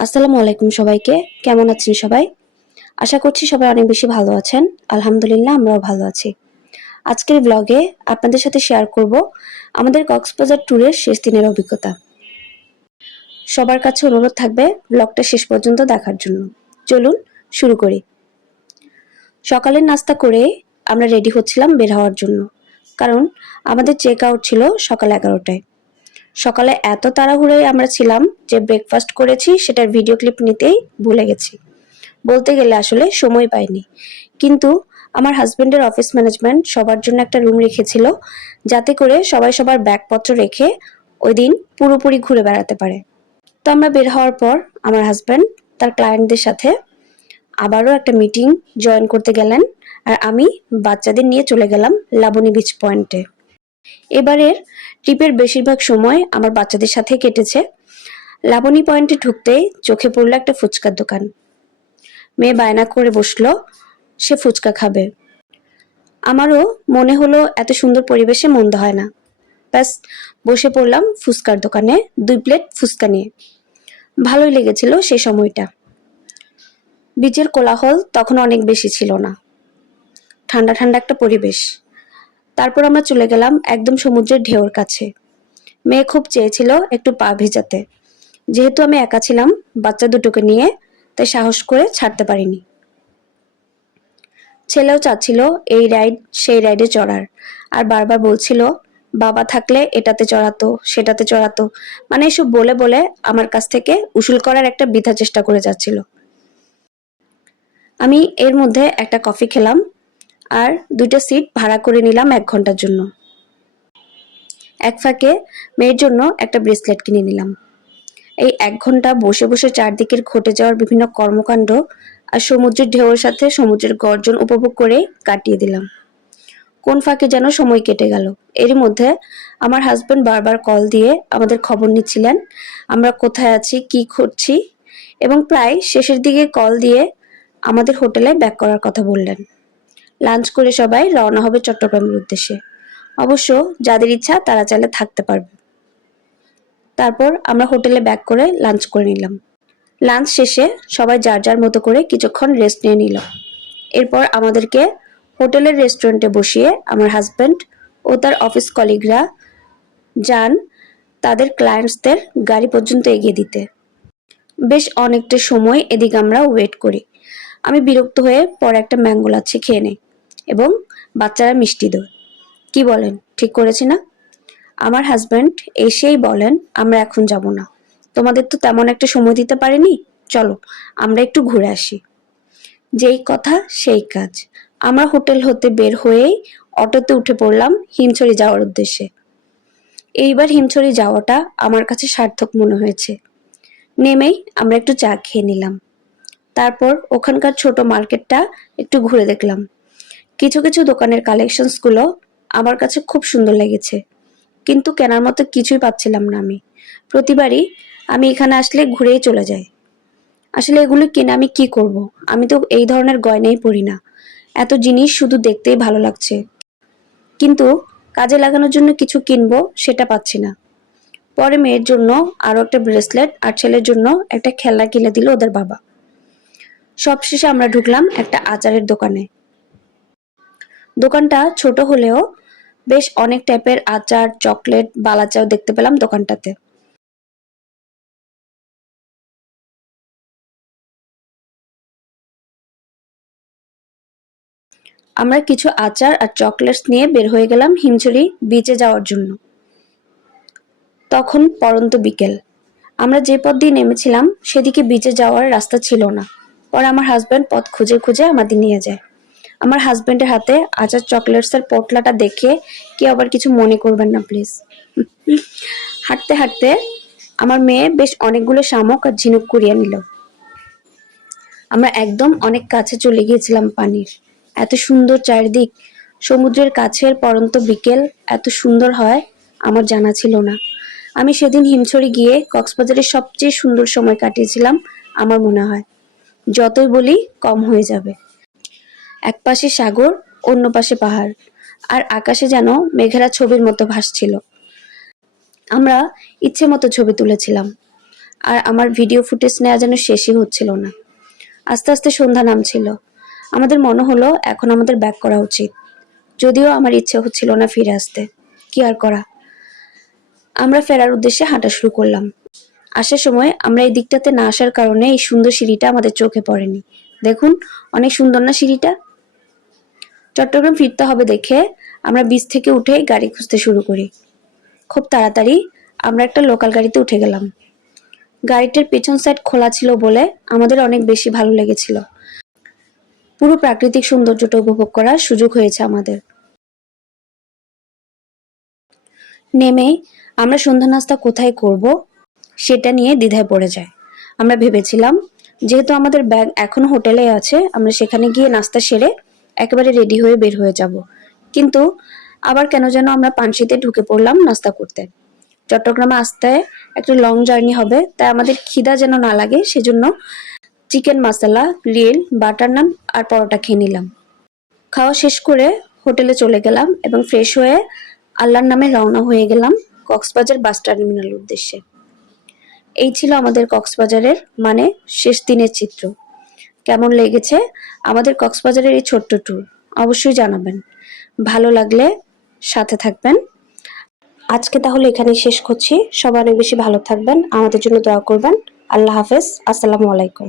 আসসালামু আলাইকুম সবাইকে। কেমন আছেন সবাই? আশা করছি সবাই অনেক বেশি ভালো আছেন। আলহামদুলিল্লাহ, আমরাও ভালো আছি। আজকের ব্লগে আপনাদের সাথে শেয়ার করব আমাদের কক্সবাজার ট্যুরের শেষ দিনের অভিজ্ঞতা। সবার কাছে অনুরোধ থাকবে ব্লগটা শেষ পর্যন্ত দেখার জন্য। চলুন, শুরু করি। সকালের নাস্তা করে আমরা রেডি হচ্ছিলাম বের হওয়ার জন্য। কারণ আমাদের চেক আউট ছিল সকাল এগারোটায়। সকালে এত তাড়াহুড়োয় আমরা ছিলাম যে ব্রেকফাস্ট করেছি, সেটার ভিডিও ক্লিপ নিতেই ভুলে গেছি। বলতে গেলে আসলে সময় পাইনি। কিন্তু আমার হাজবেন্ডের অফিস ম্যানেজমেন্ট সবার জন্য একটা রুম রেখেছিল, যাতে করে সবাই সবার ব্যাগপত্র রেখে ওই দিন পুরোপুরি ঘুরে বেড়াতে পারে। তো আমরা বের হওয়ার পর আমার হাজব্যান্ড তার ক্লায়েন্টদের সাথে আবারও একটা মিটিং জয়েন করতে গেলেন আর আমি বাচ্চাদের নিয়ে চলে গেলাম লাবণী বিচ পয়েন্টে এবারের ট্রিপের বেশিরভাগ সময় আমার বাচ্চাদের সাথে কেটেছে। লাবণী পয়েন্টে ঢুকতেই চোখে পড়ল একটা ফুচকার দোকান। মেয়ে বায়না করে বসল, সে ফুচকা খাবে। আমারও মনে হলো এত সুন্দর পরিবেশে মন্দ হয় না। ব্যাস, বসে পড়লাম ফুচকার দোকানে, দুই প্লেট ফুচকা নিয়ে। ভালোই লেগেছিল সেই সময়টা। বীজের কোলাহল তখন অনেক বেশি ছিল না। ঠান্ডা ঠান্ডা একটা পরিবেশ। তারপর আমরা চলে গেলাম একদম সমুদ্রের ঢেউর কাছে। মেয়ে খুব চেয়েছিল একটু পা ভেজাতে। যেহেতু আমি একা ছিলাম, বাচ্চা দুটোকে নিয়ে, তাই সাহস করে ছাড়তে পারিনি। ছেলেও চাচ্ছিল এই রাইড, সেই রাইডে চড়ার। আর বারবার বলছিল, বাবা থাকলে এটাতে চড়াতো, সেটাতে চড়াতো। মানে এসব বলে বলে আমার কাছ থেকে উসুল করার একটা বৃথা চেষ্টা করে যাচ্ছিল। আমি এর মধ্যে একটা কফি খেলাম আর দুইটা সিট ভাড়া করে নিলাম এক ঘণ্টার জন্য। এক ফাঁকে মেয়ের জন্য একটা ব্রেসলেট কিনে নিলাম। এই এক ঘণ্টা বসে বসে চারদিকের ঘটে যাওয়ার বিভিন্ন কর্মকাণ্ড আর সমুদ্রের ঢেউয়ের সাথে সমুদ্রের গর্জন উপভোগ করে কাটিয়ে দিলাম। কোন ফাঁকে যেন সময় কেটে গেল। এরই মধ্যে আমার হাজবেন্ড বারবার কল দিয়ে আমাদের খবর নিচ্ছিলেন, আমরা কোথায় আছি, কি করছি, এবং প্রায় শেষের দিকে কল দিয়ে আমাদের হোটেলে ব্যাক করার কথা বললেন। লাঞ্চ করে সবাই রওনা হবে চট্টগ্রামের উদ্দেশ্যে। অবশ্য যাদের ইচ্ছা তারা চাইলে থাকতে পারবে। তারপর আমরা হোটেলে ব্যাক করে লাঞ্চ করে নিলাম। লাঞ্চ শেষে সবাই যার যার মতো করে কিছুক্ষণ রেস্ট নিয়ে নিল। এরপর আমাদেরকে হোটেলের রেস্টুরেন্টে বসিয়ে আমার হাজব্যান্ড ও তার অফিস কলিগরা যান তাদের ক্লায়েন্টসদের গাড়ি পর্যন্ত এগিয়ে দিতে। বেশ অনেকটা সময় এদিকে আমরা ওয়েট করি। আমি বিরক্ত হয়ে পরে একটা ম্যাঙ্গো লাচ্ছি খেয়ে নেই। এবং বাচ্চারা মিষ্টি দেয় কি বলেন? ঠিক করেছি না? আমার হাজব্যান্ড এসেই বলেন, আমরা এখন যাব না। তোমাদের তো তেমন একটা সময় দিতে পারিনি। চলো, আমরা একটু ঘুরে আসি। যেই কথা, সেই কাজ। আমরা হোটেল হতে বের হয়েই অটোতে উঠে পড়লাম হিমছড়ি যাওয়ার উদ্দেশ্যে। এইবার হিমছড়ি যাওয়াটা আমার কাছে সার্থক মনে হয়েছে। নেমেই আমরা একটু চা খেয়ে নিলাম। তারপর ওখানকার ছোট মার্কেটটা একটু ঘুরে দেখলাম। কিছু কিছু দোকানের কালেকশনসগুলো আমার কাছে খুব সুন্দর লেগেছে। কিন্তু কেনার মতো কিছুই পাচ্ছিলাম না আমি। প্রতিবারই আমি এখানে আসলে ঘুরেই চলে যাই। আসলে এগুলো কিনে আমি কি করব? আমি তো এই ধরনের গয়নাই পরি না। এত জিনিস শুধু দেখতেই ভালো লাগছে। কিন্তু কাজে লাগানোর জন্য কিছু কিনবো সেটা পাচ্ছি না। পরে মেয়ের জন্য আরও একটা ব্রেসলেট আর ছেলের জন্য একটা খেলনা কিনে দিল ওদের বাবা। সবশেষে আমরা ঢুকলাম একটা আচারের দোকানে। দোকানটা ছোট হলেও বেশ অনেক টাইপের আচার চকলেট বালাচাও দেখতে পেলাম দোকানটাতে। আমরা কিছু আচার আর চকলেটস নিয়ে বের হয়ে গেলাম হিমছড়ি বিচে যাওয়ার জন্য। তখন পরন্ত বিকেল। আমরা যে পথ দিয়ে নেমেছিলাম, সেদিকে বিচে যাওয়ার রাস্তা ছিল না। পরে আমার হাজব্যান্ড পথ খুঁজে খুঁজে আমাদের নিয়ে যায়। আমার হাজব্যান্ডের হাতে আচার চকলেটস এর পটলাটা দেখে কি আবার কিছু মনে করবেন না প্লিজ হাঁটতে হাঁটতে আমার মেয়ে বেশ অনেকগুলো শামুক আর ঝিনুক কুড়িয়ে নিল। আমরা একদম অনেক কাছে চলে গিয়েছিলাম পানির। এত সুন্দর চারিদিক, সমুদ্রের কাছের পরন্ত বিকেল, এত সুন্দর হয়, আমার জানা ছিল না। আমি সেদিন হিমছড়ি গিয়ে কক্সবাজারের সবচেয়ে সুন্দর সময় কাটিয়েছিলাম, আমার মনে হয়। যতই বলি, কম হয়ে যাবে। এক পাশে সাগর, অন্য পাশে পাহাড়। আর আকাশে যেন মেঘেরা ছবির মতো ভাসছিল। আমরা ইচ্ছে মতো ছবি তুলেছিলাম। আর আমার ভিডিও ফুটেজ নেওয়া যেন শেষই হচ্ছিল না। আস্তে আস্তে সন্ধ্যা নামছিল। আমাদের মনে হলো এখন আমাদের ব্যাক করা উচিত। যদিও আমার ইচ্ছে হচ্ছিল না ফিরে আসতে। কি আর করা? আমরা ফেরার উদ্দেশ্যে হাঁটা শুরু করলাম। আসার সময় আমরা এই দিকটাতে না আসার কারণে এই সুন্দর সিঁড়িটা আমাদের চোখে পড়েনি। দেখুন, অনেক সুন্দর না সিঁড়িটা? চট্টগ্রাম ফিরতে হবে দেখে আমরা বিচ থেকে উঠে গাড়ি খুঁজতে শুরু করি। খুব তাড়াতাড়ি আমরা একটা লোকাল গাড়িতে উঠে গেলাম। গাড়িটার পেছন সাইড খোলা ছিল বলে আমাদের অনেক বেশি ভালো লেগেছিল। পুরো প্রাকৃতিক সৌন্দর্যটা উপভোগ করার সুযোগ হয়েছে আমাদের। নেমে আমরা সন্ধ্যা নাস্তা কোথায় করব সেটা নিয়ে দ্বিধায় পড়ে যায় আমরা ভেবেছিলাম, যেহেতু আমাদের ব্যাগ এখনও হোটেলে আছে, আমরা সেখানে গিয়ে নাস্তা সেরে একেবারে রেডি হয়ে বের হয়ে যাব। কিন্তু আবার কেন যেন আমরা পানশিতে ঢুকে পড়লাম নাস্তা করতে। চট্টগ্রামে আসতে একটা লং জার্নি হবে, তাই আমাদের খিদা যেন না লাগে, সেজন্য chicken masala grill butter naan আর পরোটা খেয়ে নিলাম। খাওয়া শেষ করে হোটেলে চলে গেলাম এবং ফ্রেশ হয়ে আল্লাহর নামে রওনা হয়ে গেলাম কক্সবাজার বাস টার্মিনাল উদ্দেশ্যে। এই ছিল আমাদের কক্সবাজারের মানে শেষ দিনের চিত্র। কেমন লেগেছে আমাদের কক্সবাজারের এই ছোট্ট ট্যুর অবশ্যই জানাবেন। ভালো লাগলে সাথে থাকবেন। আজকে তাহলে এখানেই শেষ করছি। অনেক বেশি ভালো থাকবেন। আমাদের জন্য দোয়া করবেন। আল্লাহ হাফেজ। আসসালামু আলাইকুম।